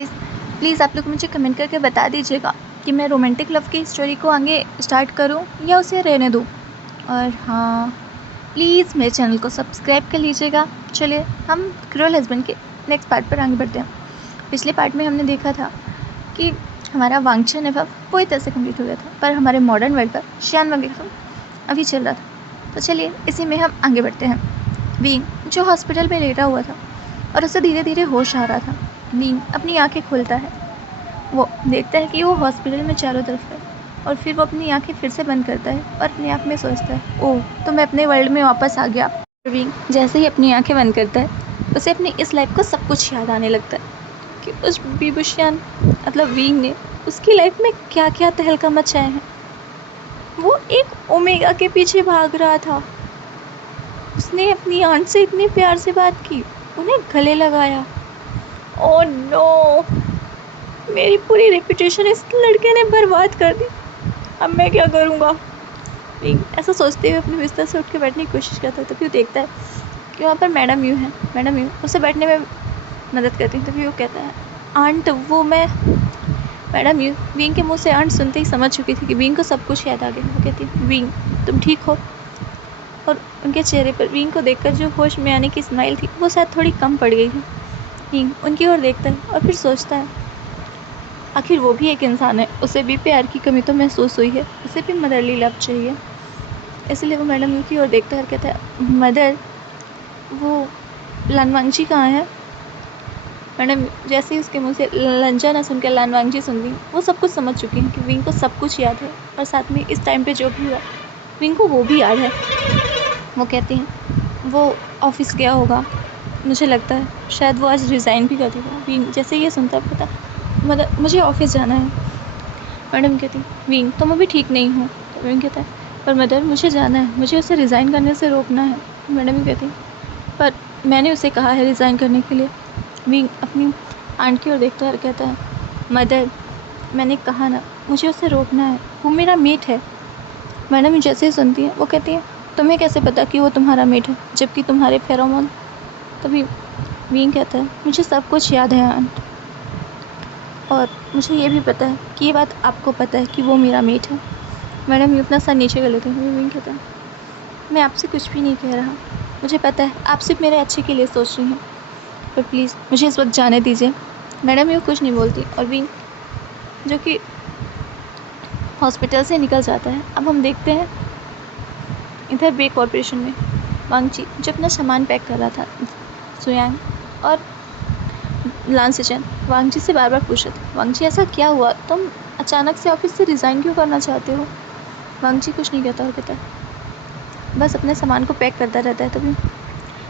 Please आप लोग मुझे कमेंट करके बता दीजिएगा कि मैं रोमांटिक लव की स्टोरी को आगे स्टार्ट करूं या उसे रहने दूं। और हाँ, प्लीज़ मेरे चैनल को सब्सक्राइब कर लीजिएगा। चलिए हम क्रूअल हस्बैंड के नेक्स्ट पार्ट पर आगे बढ़ते हैं। पिछले पार्ट में हमने देखा था कि हमारा वांगचन एवं पूरी तरह से कंप्लीट हो गया था, पर हमारे मॉडर्न वर्ल्ड पर श्यान वगैरह अभी चल रहा था। तो चलिए इसी में हम आगे बढ़ते हैं। विंग जो हॉस्पिटल में लेटा हुआ था और उसे धीरे धीरे होश आ रहा था। विंग अपनी आंखें खोलता है। वो देखता है कि वो हॉस्पिटल में चारों तरफ है और फिर वो अपनी आंखें फिर से बंद करता है और अपने आप में सोचता है, ओह तो मैं अपने वर्ल्ड में वापस आ गया। विंग जैसे ही अपनी आंखें बंद करता है उसे अपनी इस लाइफ का सब कुछ याद आने लगता है कि उस बीबुशियान मतलब विंग ने उसकी लाइफ में क्या क्या तहलका मचाए हैं। वो एक ओमेगा के पीछे भाग रहा था। उसने अपनी आंट से इतने प्यार से बात की, उन्हें गले लगाया। ओह नो, मेरी पूरी रेपुटेशन इस लड़के ने बर्बाद कर दी। अब मैं क्या करूँगा। ऐसा सोचते हुए अपने बिस्तर से उठ के बैठने की कोशिश करता है। तभी वो देखता है कि वहाँ पर मैडम यू है। मैडम यू उसे बैठने में मदद करती है। तभी वो कहता है, आंट वो मैं। मैडम यू विंग के मुंह से आंट सुनते ही समझ चुकी थी कि विंग को सब कुछ याद आ गया। वो कहती है, विंग तुम ठीक हो। और उनके चेहरे पर विंग को देखकर जो होश में आने की स्माइल थी वो शायद थोड़ी कम पड़ गई थी। विंग उनकी ओर देखता है और फिर सोचता है, आखिर वो भी एक इंसान है, उसे भी प्यार की कमी तो महसूस हुई है, उसे भी मदरली लव चाहिए। इसलिए वो मैडम की ओर देखता है और कहता है, मदर वो लानवांगजी कहाँ है। मैडम जैसे ही उसके मुंह से लंजा ना सुन के लानवांगजी सुनती, वो सब कुछ समझ चुकी हैं कि विंग को सब कुछ याद है और साथ में इस टाइम पे जो भी हुआ विंग को वो भी याद है। वो कहती हैं, वो ऑफिस गया होगा, मुझे लगता है शायद वो आज रिज़ाइन भी कर देगा। विंग जैसे ये सुनता है पता, मतलब मुझे ऑफिस जाना है। मैडम कहती, विंग तुम अभी ठीक नहीं हो। तो विंग कहता है, पर मदर मुझे जाना है, मुझे उसे रिज़ाइन करने से रोकना है। मैडम कहती, पर मैंने उसे कहा है रिज़ाइन करने के लिए। विंग अपनी आंट की ओर देखता है और कहता है, मदर मैंने कहा ना, मुझे उसे रोकना है, वो मेरा मेट है। मैडम जैसे ही सुनती है वो कहती है, तुम्हें कैसे पता कि वो तुम्हारा मेट है जबकि तुम्हारे फेरोमोन। तभी विंग कहता है, मुझे सब कुछ याद है आंट, और मुझे ये भी पता है कि ये बात आपको पता है कि वो मेरा मेट है। मैडम ये अपना सर नीचे कर लेते हैं। विंग कहता है, मैं आपसे कुछ भी नहीं कह रहा, मुझे पता है आप सिर्फ मेरे अच्छे के लिए सोच रही हैं, पर प्लीज़ मुझे इस वक्त जाने दीजिए। मैडम ये कुछ नहीं बोलती और विंग जो कि हॉस्पिटल से निकल जाता है। अब हम देखते हैं इधर बे कॉर्पोरेशन में वांगची जो अपना सामान पैक कर रहा था। सुयांग और लांसिचन वांगची से बार बार पूछ रहे थे, वांगची ऐसा क्या हुआ, तुम अचानक से ऑफिस से रिज़ाइन क्यों करना चाहते हो। वांगची कुछ नहीं कहता और कहता है, बस अपने सामान को पैक करता रहता है। तभी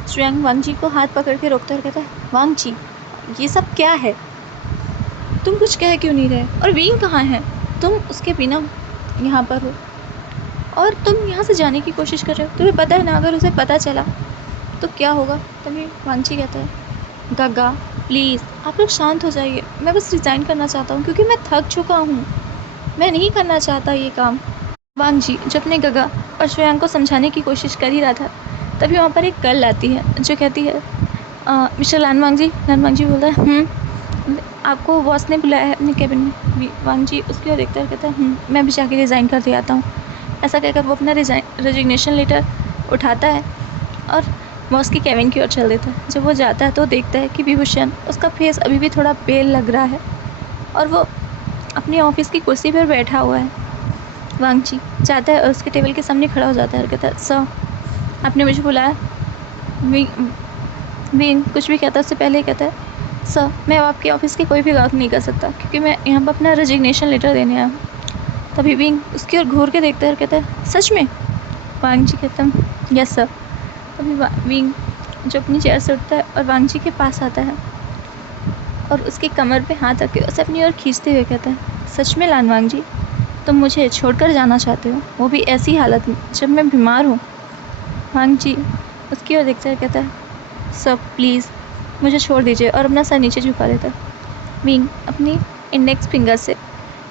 सुयांग वांगची को हाथ पकड़ के रोकता है और कहता है, वांगची ये सब क्या है, तुम कुछ कह क्यों नहीं रहे, और विंग कहाँ है, तुम उसके बिना यहाँ पर हो और तुम यहाँ से जाने की कोशिश कर रहे हो। तुम्हें पता है ना अगर उसे पता चला तो क्या होगा। तभी वांगची कहता है, गगा प्लीज़ आप लोग शांत हो जाइए, मैं बस रिज़ाइन करना चाहता हूँ क्योंकि मैं थक चुका हूँ, मैं नहीं करना चाहता ये काम। वांगजी जो अपने गगा और श्रेयांग को समझाने की कोशिश कर ही रहा था, तभी वहाँ पर एक गर्ल आती है जो कहती है, मिस्टर लानवांगजी। लानवांगजी बोलता है, आपको बॉस ने बुलाया है अपने केबिन में। वांगजी उसकी ओर देखता है कहता है, मैं भी जाके रिज़ाइन कर दिया आता हूँ। ऐसा कहकर वो अपना रेजिग्नेशन लेटर उठाता है और बॉस की केबिन की ओर चल देता है। जब वो जाता है तो देखता है कि विभूषण उसका फेस अभी भी थोड़ा पेल लग रहा है और वो अपनी ऑफिस की कुर्सी पर बैठा हुआ है। वांगची जाता है और उसके टेबल के सामने खड़ा हो जाता है और कहता है, सर आपने मुझे बुलाया। विंग कुछ भी कहता है उससे पहले ही कहता है, सर मैं आपके ऑफिस की कोई भी बात नहीं कर सकता क्योंकि मैं यहाँ पर अपना रेजिग्नेशन लेटर देने आया हूँ। तभी विंग उसकी ओर घूर के देखता है और कहता है, सच में। वांगची कहता है, यस सर। तभी विंग जो अपनी चेयर से उठता है और वांगची के पास आता है और उसके कमर पे हाथ रख के उसे अपनी ओर खींचते हुए कहता है, सच में लानवांगजी तुम मुझे छोड़कर जाना चाहते हो, वो भी ऐसी हालत में जब मैं बीमार हूँ। वांगजी उसकी ओर देखता है कहता है, सर प्लीज़ मुझे छोड़ दीजिए, और अपना सर नीचे झुका देता है। विंग अपनी इंडेक्स फिंगर से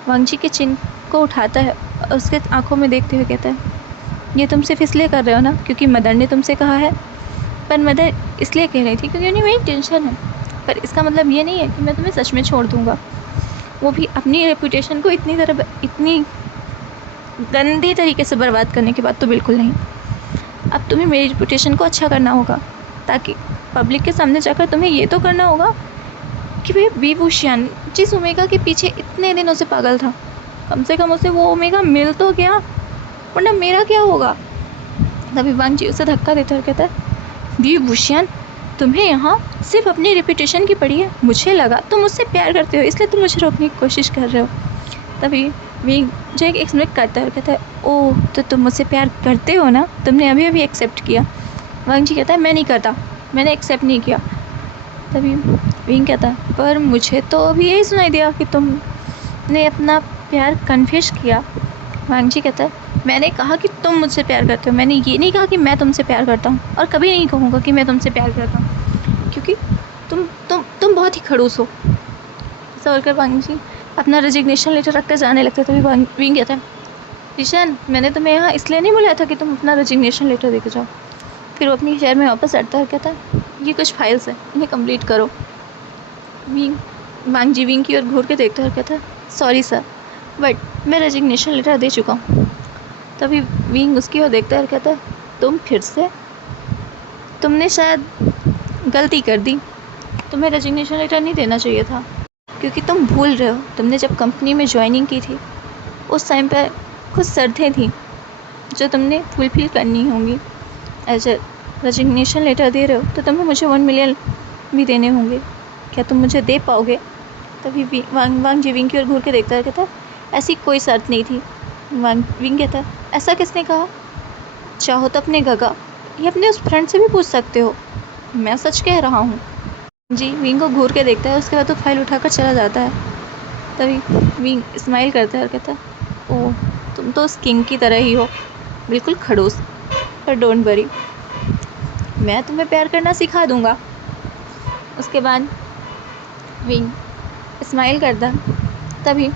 वांगची के चिन को उठाता है और उसके आंखों में देखते हुए कहता है, ये तुम सिर्फ इसलिए कर रहे हो ना क्योंकि मदर ने तुमसे कहा है। पर मदर इसलिए कह रही थी क्योंकि उन्हें मेरी टेंशन है। पर इसका मतलब ये नहीं है कि मैं तुम्हें सच में छोड़ दूँगा, वो भी अपनी रेपुटेशन को इतनी गंदे तरीके से बर्बाद करने के बाद तो बिल्कुल नहीं। अब तुम्हें मेरी रेपुटेशन को अच्छा करना होगा, ताकि पब्लिक के सामने जाकर तुम्हें ये तो करना होगा कि भाई विभूषण जिस ओमेगा के पीछे इतने दिनों से पागल था, कम से कम उसे वो ओमेगा मिल तो गया, वरना मेरा क्या होगा। तभी वांग जी उसे धक्का देता और कहता है, विभूषण तुम्हें यहाँ सिर्फ अपनी रेपुटेशन की पड़ी है, मुझे लगा तुम मुझसे प्यार करते हो इसलिए तुम मुझे रोकने की कोशिश कर रहे हो। तभी विंग जो एक मिनट करता है और कहता है, ओह तो तुम मुझसे प्यार करते हो ना, तुमने अभी अभी एक्सेप्ट किया। वांग जी कहता है, मैं नहीं करता, मैंने एक्सेप्ट नहीं किया। तभी विंग कहता है, पर मुझे तो अभी यही सुनाई दिया कि तुमने अपना प्यार कन्फेस किया। वांग जी कहता है, मैंने कहा कि तुम मुझसे प्यार करते हो, मैंने ये नहीं कहा कि मैं तुमसे प्यार करता हूँ, और कभी नहीं कहूँगा कि मैं तुमसे प्यार करता हूँ, क्योंकि तुम बहुत ही खड़ूस हो। ऐसा बोलकर वांग जी अपना रेजिग्नेशन लेटर रख कर जाने लगता है। तभी विंग कहता है, ईशान मैंने तुम्हें यहाँ इसलिए नहीं बुलाया था कि तुम अपना रेजिग्नेशन लेटर देकर जाओ। फिर वो अपनी शहर में वापस हटता है और कहता है, ये कुछ फाइल्स है, इन्हें कंप्लीट करो। वांग जी विंग की ओर घूर के देखता है और कहता है, सॉरी सर, बट मैं रेजिग्नेशन लेटर दे चुका हूँ। तभी विंग उसकी ओर देखता है और कहता है, तुम फिर से, तुमने शायद गलती कर दी, तुम्हें रेजिग्नेशन लेटर नहीं देना चाहिए था, क्योंकि तुम भूल रहे हो तुमने जब कंपनी में ज्वाइनिंग की थी उस टाइम पर कुछ शर्तें थी जो तुमने फुलफिल करनी होंगी। एज ए रेजिग्नेशन लेटर दे रहे हो तो तुम्हें मुझे 1 मिलियन भी देने होंगे, क्या तुम मुझे दे पाओगे। तभी वांग जी विंग की ओर घूर के देखता है, कहता है, ऐसी कोई शर्त नहीं थी। विंग कहता है, ऐसा किसने कहा, चाहो तो अपने गगा या अपने उस फ्रेंड से भी पूछ सकते हो, मैं सच कह रहा हूँ। जी विंग को घूर के देखता है, उसके बाद तो फाइल उठाकर चला जाता है। तभी विंग स्माइल करता है और कहता है, ओह तुम तो उस किंग की तरह ही हो, बिल्कुल खड़ूस, पर डोंट वरी, मैं तुम्हें प्यार करना सिखा दूँगा। उसके बाद विंग स्माइल करता है। तभी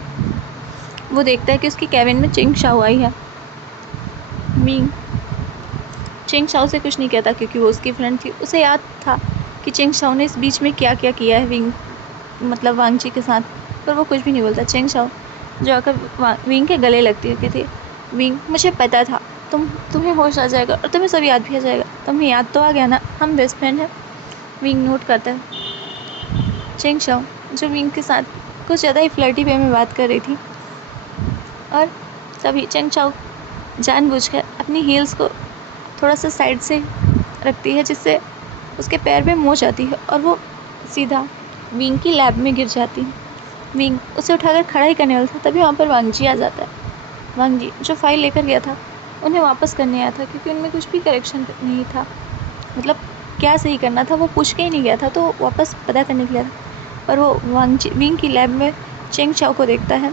वो देखता है कि उसकी कैबिन में चिंग शाओ आई है। विंग चिंग शाओ से कुछ नहीं कहता, क्योंकि वो उसकी फ्रेंड थी, उसे याद था कि चिंग शाओ ने इस बीच में क्या क्या किया है वांग जी के साथ, पर वो कुछ भी नहीं बोलता। चिंग शाओ जो आकर विंग के गले लगती है, कहती है, विंग मुझे पता था तुम्हें होश आ जाएगा और तुम्हें सब याद भी आ जाएगा, तुम्हें याद तो आ गया ना, हम बेस्ट फ्रेंड हैं। विंग नोट करता है। चिंग शाओ जो विंग के साथ कुछ ज़्यादा ही फ्लर्टी वे में बात कर रही थी, और तभी चिंग शाओ जानबूझकर अपनी हील्स को थोड़ा सा साइड से रखती है, जिससे उसके पैर में मोच आती है और वो सीधा विंग की लैब में गिर जाती है। विंग उसे उठाकर खड़ा ही करने वाला था, तभी वहाँ पर वांग जी आ जाता है। वांग जी जो फाइल लेकर गया था उन्हें वापस करने आया था, क्योंकि उनमें कुछ भी करेक्शन नहीं था, मतलब क्या सही करना था वो पूछ के ही नहीं गया था, तो वापस पता करने के लिए था। पर वो विंग की लैब में चिंग शाओ को देखता है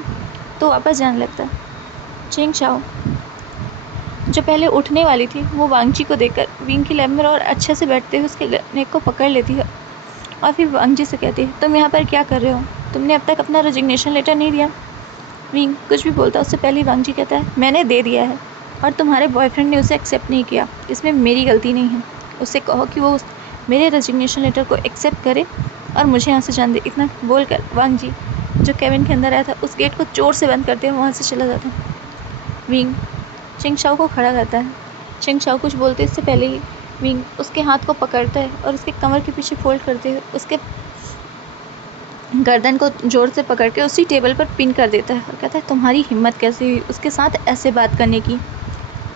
तो वापस जाने लगता है। चिंग शाओ जो पहले उठने वाली थी, वो वांग जी को देखकर विंग की लैब में और अच्छे से बैठते हुए उसके नेक को पकड़ लेती है, और फिर वांग जी से कहती है, तुम यहाँ पर क्या कर रहे हो, तुमने अब तक अपना रेजिग्नेशन लेटर नहीं दिया। विंग कुछ भी बोलता उससे पहले वांग जी कहता है, मैंने दे दिया है, और तुम्हारे बॉयफ्रेंड ने उसे एक्सेप्ट नहीं किया, इसमें मेरी गलती नहीं है, उससे कहो कि वो मेरे रेजिग्नेशन लेटर को एक्सेप्ट करे और मुझे यहाँ से जान दे। इतना बोलकर वांग जी जो केबिन के अंदर आया था उस गेट को जोर से बंद करते हुए वहाँ से चला जाता है। विंग चिंग शाओ को खड़ा करता है। चिंग शाओ कुछ बोलते इससे पहले ही विंग उसके हाथ को पकड़ता है और उसके कमर के पीछे फोल्ड करते हुए उसके गर्दन को जोर से पकड़ के उसी टेबल पर पिन कर देता है और कहता है, तुम्हारी हिम्मत कैसे हुई उसके साथ ऐसे बात करने की।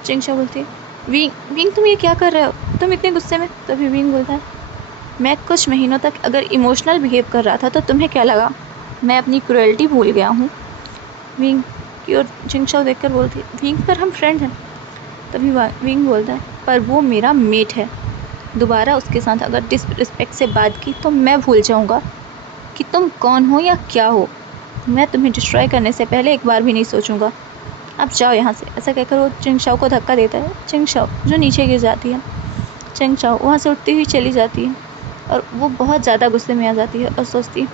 चिंग शाओ बोलती है, विंग तुम ये क्या कर रहे हो, तुम इतने गुस्से में। तभी विंग बोलता है, मैं कुछ महीनों तक अगर इमोशनल बिहेव कर रहा था तो तुम्हें क्या लगा, मैं अपनी क्रुएल्टी भूल गया हूँ। विंग की ओर चिंग शाओ देख कर बोलती है, विंग पर हम फ्रेंड हैं। तभी विंग बोलता है, पर वो मेरा मेट है, दोबारा उसके साथ अगर डिसरिस्पेक्ट से बात की तो मैं भूल जाऊँगा कि तुम कौन हो या क्या हो, मैं तुम्हें डिस्ट्रॉय करने से पहले एक बार भी नहीं सोचूंगा, अब जाओ यहाँ से। ऐसा कहकर वो चिंग शाओ को धक्का देता है। चिंग शाओ जो नीचे गिर जाती है। चिंग शाओ वहाँ से उठती हुई चली जाती है और वो बहुत ज़्यादा गुस्से में आ जाती है और सोचती है,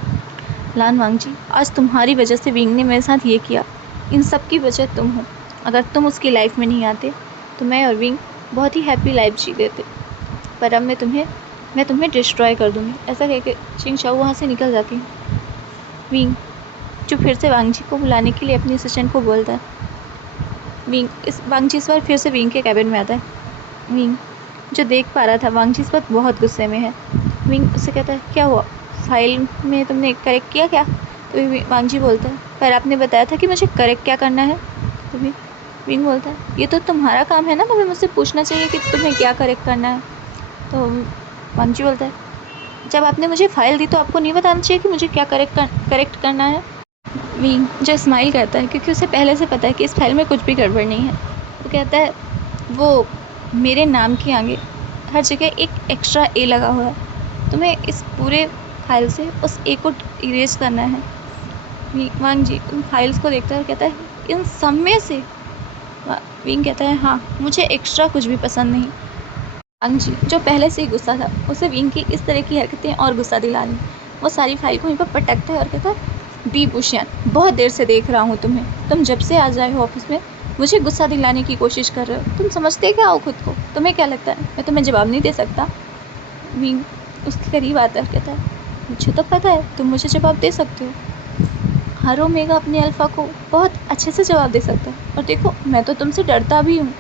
लान वांग जी, आज तुम्हारी वजह से विंग ने मेरे साथ ये किया, इन सब की वजह तुम हो, अगर तुम उसकी लाइफ में नहीं आते तो मैं और विंग बहुत ही हैप्पी लाइफ जी लेते, पर अब मैं तुम्हें मैं तुम्हें डिस्ट्रॉय कर दूँगी। ऐसा कह के चिंग चाओ वहाँ से निकल जाती है। विंग जो फिर से वांग जी को बुलाने के लिए अपनी असिस्टेंट को बोलता है। वांग जी इस बार फिर से विंग के कैबिन में आता है। विंग जो देख पा रहा था वांग जी इस वक्त बहुत गुस्से में है। विंग उससे कहता है, क्या हुआ, फाइल में तुमने करेक्ट किया क्या? तो वांग जी बोलता है, पर आपने बताया था कि मुझे करेक्ट क्या करना है। तो विंग बोलता है, ये तो तुम्हारा काम है ना, तुम्हें मुझसे पूछना चाहिए कि तुम्हें क्या करेक्ट करना है। तो वांग जी बोलता है, जब आपने मुझे फ़ाइल दी तो आपको नहीं बताना चाहिए कि मुझे क्या करेक्ट करना है। विंग जो स्माइल करता है क्योंकि उसे पहले से पता है कि इस फाइल में कुछ भी गड़बड़ नहीं है। वो कहता है, वो मेरे नाम के आगे हर जगह एक एक्स्ट्रा ए लगा हुआ है, तुम्हें इस पूरे फाइल से उस ए को इरेज करना है। वांग जी उन फाइल्स को देखता है और कहता है, इन सब में से? विंग कहता है, हाँ, मुझे एक्स्ट्रा कुछ भी पसंद नहीं। वांग जी जो पहले से ही गुस्सा था, उसे विंग की इस तरह की हरकतें और गुस्सा दिला रही। वो सारी फाइल को वहीं पर पटकता है और कहता है, डी बुशियन, बहुत देर से देख रहा हूँ तुम्हें, तुम जब से आ जाए हो ऑफिस में मुझे गुस्सा दिलाने की कोशिश कर रहे हो। तुम समझते क्या हो खुद को? तुम्हें क्या लगता है मैं तुम्हें जवाब नहीं दे सकता? विंग उसके करीब आता है, कहता है, मुझे तो पता है तुम मुझे जवाब दे सकते हो। हर ओमेगा अपने अल्फ़ा को बहुत अच्छे से जवाब दे सकता है, और देखो मैं तो तुमसे डरता भी हूँ,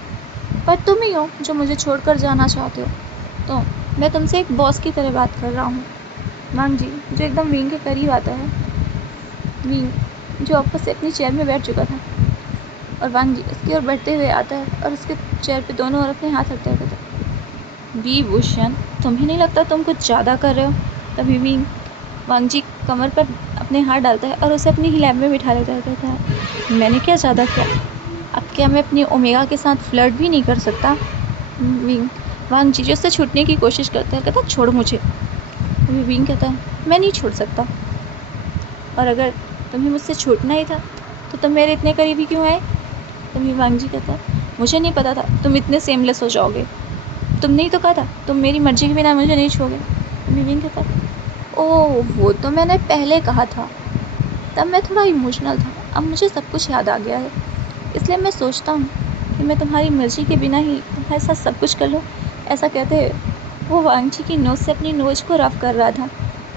पर तुम ही हो जो मुझे छोड़कर जाना चाहते हो। तो मैं तुमसे एक बॉस की तरह बात कर रहा हूँ। वांग जी जो एकदम विंग के करीब आता है। विंग जो वापस से अपनी चेयर में बैठ चुका था, और वांग जी उसकी ओर बढ़ते हुए आता है और उसके चेयर पे दोनों ओर अपने हाथ रखते हुए कहता है, बी भूषण, तुम्हें नहीं लगता तुम कुछ ज़्यादा कर रहे हो? तभी विंग वांग जी कमर पर अपने हाथ डालता है और उसे अपनी ही लैब में बिठा लेता है। कहता है, मैंने क्या ज़्यादा किया? अब क्या मैं अपनी ओमेगा के साथ फ्लर्ट भी नहीं कर सकता? विंग वांग जी जो उससे छूटने की कोशिश करता है, कहता है, छोड़ मुझे। विंग कहता है, मैं नहीं छोड़ सकता, और अगर तुम्हें मुझसे छूटना ही था तो तुम मेरे इतने करीबी क्यों आए? तभी वांग जी कहता है, मुझे नहीं पता था तुम इतने सेमलेस हो जाओगे, तुमने ही तो कहा था तुम मेरी मर्जी के बिना मुझे नहीं छोड़ोगे। तभी विंग कहता है, ओह वो तो मैंने पहले कहा था, तब मैं थोड़ा इमोशनल था, अब मुझे सब कुछ याद आ गया है, इसलिए मैं सोचता हूँ कि मैं तुम्हारी मर्जी के बिना ही तुम्हारे साथ सब कुछ कर लूँ। ऐसा कहते हुए वो वांग जी की नोज़ से अपनी नोज को रफ कर रहा था।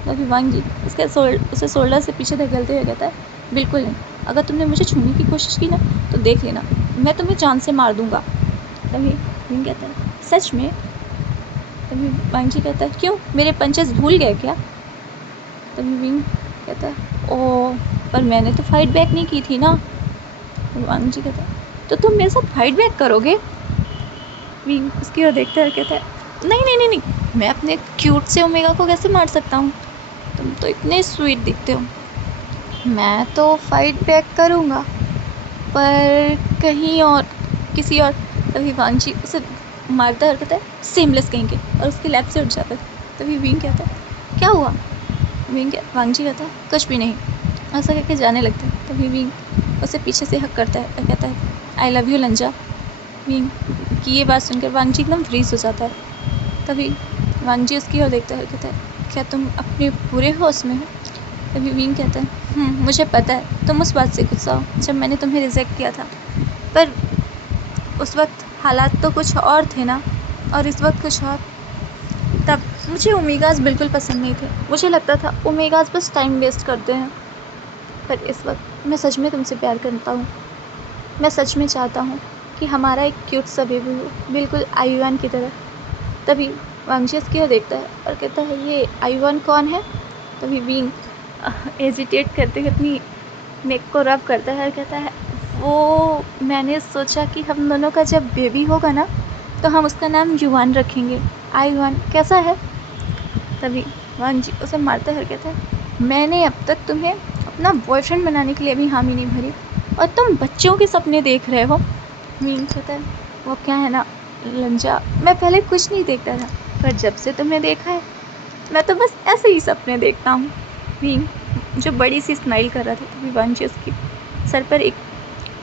तभी वांग जी उसे शोल्डर से पीछे धकेलते हुए कहता है, बिल्कुल नहीं, अगर तुमने मुझे छूने की कोशिश की ना तो देख लेना मैं तुम्हें जान से मार दूँगा। तभी विंग कहता है, सच में? तभी वांग जी कहता है, क्यों, मेरे पंचेस भूल गए क्या? तभी विंग कहता है, ओह पर मैंने तो फाइट बैक नहीं की थी ना। वांग जी कहता है, तो तुम मेरे साथ फाइट बैक करोगे? विंग उसकी ओर देखता है, कहता है, नहीं नहीं नहीं नहीं, मैं अपने क्यूट से ओमेगा को कैसे मार सकता हूँ, तुम तो इतने स्वीट दिखते हो। मैं तो फाइट बैक करूँगा, पर कहीं और, किसी और। तभी वांग जी उसे मारता है और कहता है, सेमलेस कहीं के, और उसकी लैब से उठ जाता है। तभी विंग कहता है, क्या हुआ? वांग जी कहता है, कुछ भी नहीं, ऐसा कहकर जाने लगता है। तभी विंग उसे पीछे से हक करता है और कहता है, आई लव यू लंजा। विंग की ये बात सुनकर वांग जी एकदम फ्रीज हो जाता है। तभी वांग जी उसकी ओर देखता है और कहता है, क्या तुम अपने पूरे होश में हो? तभी विंग कहता है, मुझे पता है तुम उस बात से गुस्सा हो जब मैंने तुम्हें रिजेक्ट किया था, पर उस वक्त हालात तो कुछ और थे ना, और इस वक्त कुछ और। तब मुझे ओमेगास बिल्कुल पसंद नहीं थे, मुझे लगता था ओमेगास बस टाइम वेस्ट करते हैं, पर इस वक्त मैं सच में तुमसे प्यार करता हूँ। मैं सच में चाहता हूँ कि हमारा एक क्यूट सा बेबी हो, बिल्कुल आयुवान की तरह। तभी वांग जी उसकी ओर देखता है और कहता है, ये आयुवान कौन है? तभी विंग हेजिटेट करते हुए अपनी नेक को रब करता है और कहता है, वो मैंने सोचा कि हम दोनों का जब बेबी होगा ना तो हम उसका नाम युवान रखेंगे। आयुवान कैसा है? तभी वांग जी उसे मारता है और कहता है, मैंने अब तक तुम्हें अपना बॉयफ्रेंड बनाने के लिए भी हामी नहीं भरी, और तुम बच्चों के सपने देख रहे हो। विंग कहता है, वो क्या है ना लंजा, मैं पहले कुछ नहीं देखता था, पर जब से तुमने देखा है मैं तो बस ऐसे ही सपने देखता हूँ। विंग जो बड़ी सी स्माइल कर रहा था, तभी वांग जी उसकी सर पर एक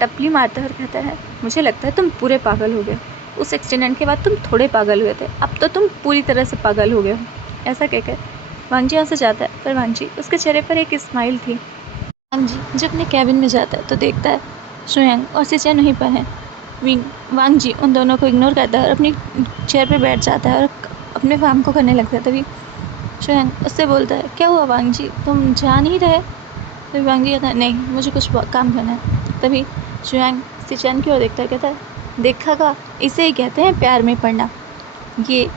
टपली मारता है और कहता है, मुझे लगता है तुम पूरे पागल हो गए, उस एक्सीडेंट के बाद तुम थोड़े पागल हुए थे, अब तो तुम पूरी तरह से पागल हो गए हो। ऐसा कहकर वांग जी यहाँ से जाता है, पर वांग जी उसके चेहरे पर एक स्माइल थी। वांग जी जब अपने कैबिन में जाता है तो देखता है शुयांग और सिचेन वहीं पर हैं। वांग जी उन दोनों को इग्नोर करता है और अपनी चेयर पर बैठ जाता है और अपने काम को करने लगता है। तभी शुयांग उससे बोलता है, क्या हुआ वांग जी, तुम जा नहीं रहे? तभी वांग जी कहता है, नहीं मुझे कुछ काम करना है। तभी शुयांग सिचेन की ओर देखता है, कहता है, देखा का, इसे ही कहते हैं प्यार में पड़ना। ये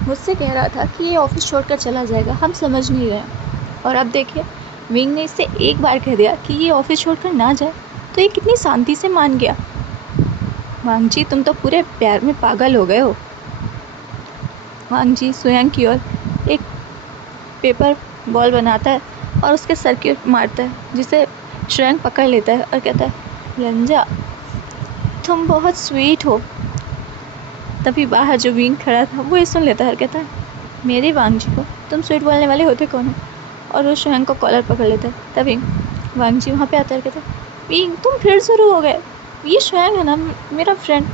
मुझसे कह रहा था कि ये ऑफिस छोड़कर चला जाएगा, हम समझ नहीं रहे, और अब देखिए विंग ने इससे एक बार कह दिया कि ये ऑफिस छोड़कर ना जाए तो ये कितनी शांति से मान गया। वांग जी तुम तो पूरे प्यार में पागल हो गए हो। वांग जी शुयांग की ओर एक पेपर बॉल बनाता है और उसके सर की मारता है, जिसे शुयांग पकड़ लेता है और कहता है, लंजा तुम बहुत स्वीट हो। तभी बाहर जो विंग खड़ा था वो ये सुन लेता है और कहता है, मेरे वांग जी को तुम स्वीट बोलने वाले होते कौन हो? और वो शुयांग को कॉलर पकड़ लेता है। तभी वांग जी वहाँ पे आता है, कहता है, विंग तुम फिर शुरू हो गए, ये शुयांग है ना मेरा फ्रेंड।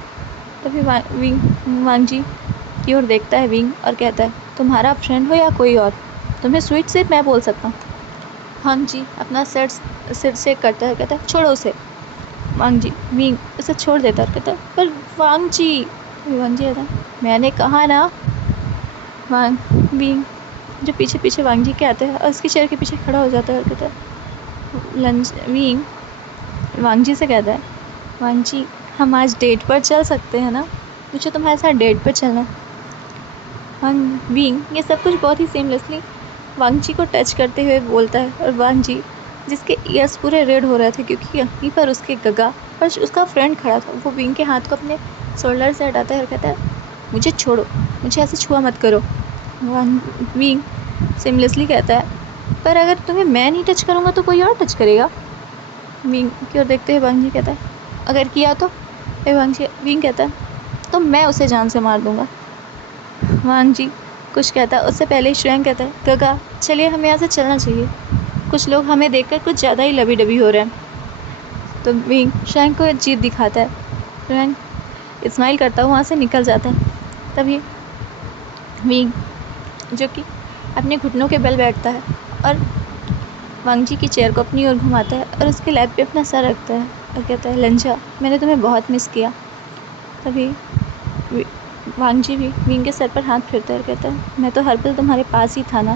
तभी वांग जी की ओर देखता है विंग और कहता है, तुम्हारा फ्रेंड हो या कोई और, तुम्हें स्वीट सिर्फ मैं बोल सकता हूँ। वांग जी अपना सिर से करता है, कहता है, छोड़ो उसे। वांग जी विंग उसे छोड़ देता है और कहता है, पर वांग जी कहता है, मैंने कहा ना। विंग जो पीछे पीछे वांग जी के आते हैं और उसके चेयर के पीछे खड़ा हो जाता है और कहता है, विंग वांग जी से कहता है, वांग जी हम आज डेट पर चल सकते हैं ना, मुझे तुम्हारे साथ डेट पर चलना है। विंग ये सब कुछ बहुत ही सीमलेसली वांग जी को टच करते हुए बोलता है, और वांग जी जिसके ईयर्स पूरे रेड हो रहे थे क्योंकि यहीं पर उसके गगा पर उसका फ्रेंड खड़ा था, वो विंग के हाथ को अपने शोल्डर से हटाता है और कहता है, मुझे छोड़ो, मुझे ऐसे छुआ मत करो। विंग सीमलेसली कहता है, पर अगर तुम्हें मैं नहीं टच करूँगा तो कोई और टच करेगा। विंग की ओर देखते हुए वांग जी कहता है, अगर किया तो? विंग कहता है, तो मैं उसे जान से मार दूंगा। वांग जी कुछ कहता है उससे पहले शुयांग कहता है, गगा चलिए हमें यहाँ से चलना चाहिए, कुछ लोग हमें देखकर कुछ ज़्यादा ही लबी डबी हो रहे हैं। तो विंग शुयांग को जीत दिखाता है, शुयांग स्माइल करता हुआ वहाँ से निकल जाता है। तभी विंग जो कि अपने घुटनों के बल बैठता है और वांग जी की चेयर को अपनी ओर घुमाता है और उसके लैप पे अपना सर रखता है और कहता है, लंजा मैंने तुम्हें बहुत मिस किया। तभी वांग जी भी विंग के सर पर हाथ फेरता है और कहता है, मैं तो हर पल तुम्हारे पास ही था ना।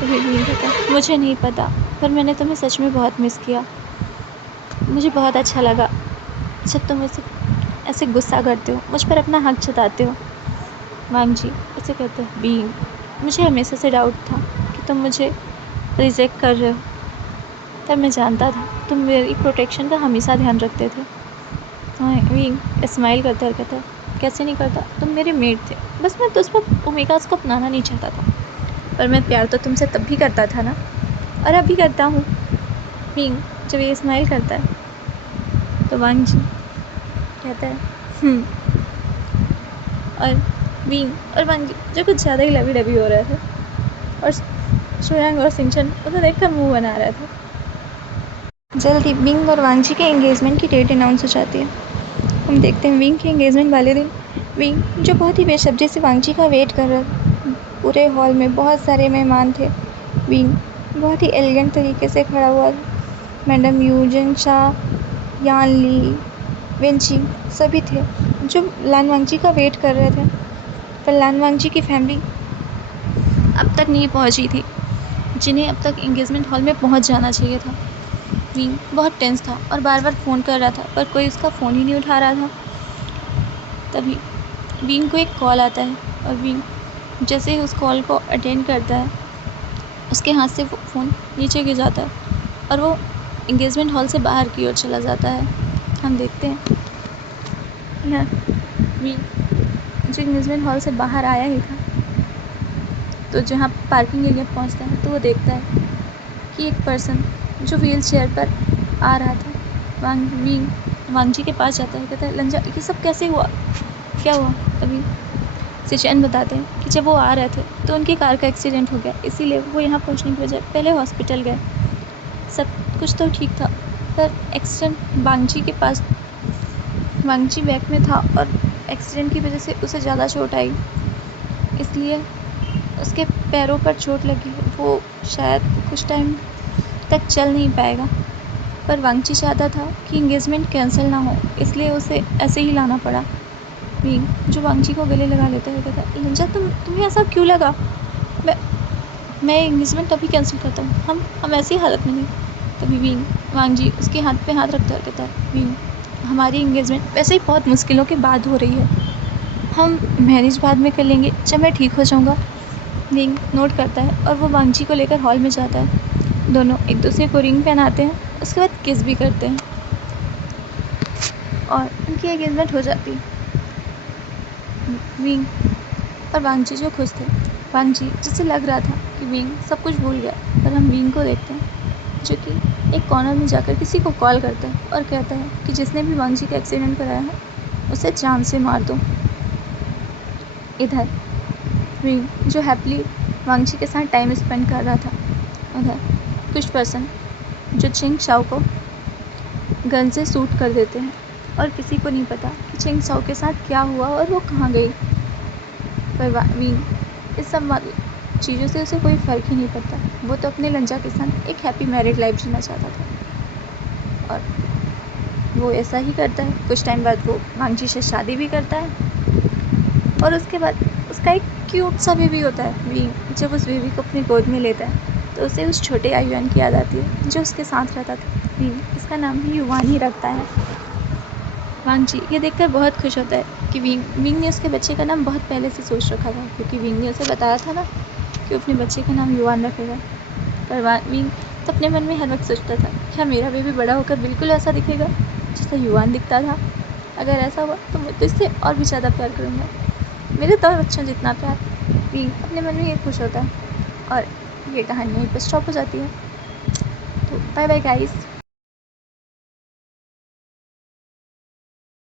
तभी विंग कहता है, मुझे नहीं पता, पर मैंने तुम्हें सच में बहुत मिस किया, मुझे बहुत अच्छा लगा जब तुम ऐसे गुस्सा करते हो, मुझ पर अपना हक जताते हो। वांग जी उसे कहते हैं, विंग मुझे हमेशा से डाउट था कि तुम मुझे रिजेक्ट कर रहे हो, तब मैं जानता था तुम मेरी प्रोटेक्शन का हमेशा ध्यान रखते थे। विंग स्माइल करता है और कहता है, कैसे नहीं करता, तुम मेरे मेट थे, बस मैं तुझ पर ओमेगास को अपनाना नहीं चाहता था, पर मैं प्यार तो तुमसे तब भी करता था ना, और अब भी करता हूँ। विंग जब ये स्माइल करता है तो वांग जी कहता है और विंग और वांग जी जो कुछ ज़्यादा ही लवी डबी हो रहे थे, और शुयांग और सिंचन उसे देखकर मुंह बना रहा था। जल्दी विंग और वांग जी के एंगेजमेंट की डेट अनाउंस हो जाती है। हम देखते हैं विंग के एंगेजमेंट वाले दिन विंग जो बहुत ही बेसब्री से वांग जी का वेट कर रहा था, पूरे हॉल में बहुत सारे मेहमान थे, विंग बहुत ही एलिगेंट तरीके से खड़ा हुआ था, मैडम यूजन शाह, यान ली, वेंची सभी थे जो लान वांग जी का वेट कर रहे थे, पर लान वांग जी की फैमिली अब तक नहीं पहुंची थी, जिन्हें अब तक एंगेजमेंट हॉल में पहुंच जाना चाहिए था। विंग बहुत टेंस था और बार बार फ़ोन कर रहा था, पर कोई उसका फ़ोन ही नहीं उठा रहा था। तभी विंग को एक कॉल आता है और विंग जैसे ही उस कॉल को अटेंड करता है उसके हाथ से फ़ोन नीचे गिर जाता है और वो एंगेजमेंट हॉल से बाहर की ओर चला जाता है। हम देखते हैं यहाँ विंग जो एंगेजमेंट हॉल से बाहर आया ही था, तो जहाँ पार्किंग एरिया पहुँचता है तो वो देखता है कि एक पर्सन जो व्हील चेयर पर आ रहा था वांग जी के पास जाता है, कहता है, लंजा ये सब कैसे हुआ, क्या हुआ? तभी सिचेन बताते हैं कि जब वो आ रहे थे तो उनकी कार का एक्सीडेंट हो गया, इसीलिए वो यहाँ पहुँचने की बजाय पहले हॉस्पिटल गए। सब कुछ तो ठीक था, पर एक्सीडेंट वांग जी बैक में था और एक्सीडेंट की वजह से उसे ज़्यादा चोट आई, इसलिए उसके पैरों पर चोट लगी, वो शायद कुछ टाइम तक चल नहीं पाएगा। पर वांग जी चाहता था कि एंगेजमेंट कैंसिल ना हो, इसलिए उसे ऐसे ही लाना पड़ा। विंग जो वांगजी को गले लगा लेता है कहता है, लंजा तुम्हें ऐसा क्यों लगा? मैं एंगेजमेंट अभी कैंसिल करता हूँ, हम ऐसी हालत में नहीं। तभी विंग वांगजी उसके हाथ पे हाथ रखता है कहता है, विंग हमारी एंगेजमेंट वैसे ही बहुत मुश्किलों के बाद हो रही है, हम मैरिज बाद में कर लेंगे जब मैं ठीक हो जाऊँगा। विंग नोट करता है और वो वांगजी को लेकर हॉल में जाता है। दोनों एक दूसरे को रिंग पहनाते हैं, उसके बाद किस भी करते हैं और उनकी एंगेजमेंट हो जाती है। विंग और वांगजी जो खुश थे, वांगजी जिसे लग रहा था कि विंग सब कुछ भूल गया, पर हम विंग को देखते हैं जो कि एक कॉर्नर में जाकर किसी को कॉल करता है और कहता है कि जिसने भी वांगजी का एक्सीडेंट कराया है उसे जान से मार दो। इधर विंग जो हैप्पली वांगजी के साथ टाइम स्पेंड कर रहा था, उधर कुछ पर्सन जो चिंग शाओ को गन से शूट कर देते हैं और किसी को नहीं पता कि चिंग शाओ के साथ क्या हुआ और वो कहाँ गई। पर विंग इस सब चीज़ों से उसे कोई फ़र्क ही नहीं पड़ता, वो तो अपने लंजा के साथ एक हैप्पी मैरिड लाइफ जीना चाहता था और वो ऐसा ही करता है। कुछ टाइम बाद वो वांगजी से शादी भी करता है और उसके बाद उसका एक क्यूट सा बेबी होता है। विंग जब उस बेबी को अपनी गोद में लेता है तो उसे उस छोटे आयुआन की याद आती है जो उसके साथ रहता था। विंग इसका नाम भी युवान ही रखता है। वांगजी ये देखकर बहुत खुश होता है कि विंग ने उसके बच्चे का नाम बहुत पहले से सोच रखा था, क्योंकि विंग ने उसे बताया था ना कि अपने बच्चे का नाम युवान रखेगा। पर विंग तो अपने मन में हर वक्त सोचता था, क्या मेरा बेबी बड़ा होकर बिल्कुल ऐसा दिखेगा जैसा युवान दिखता था? अगर ऐसा हुआ तो मैं तो इससे और भी ज़्यादा प्यार करूँगा, मेरे दो बच्चों जितना प्यार। विंग अपने मन में ये खुश होता है और ये कहानी यहीं पर स्टॉप हो जाती है। तो बाय बाय गाइस।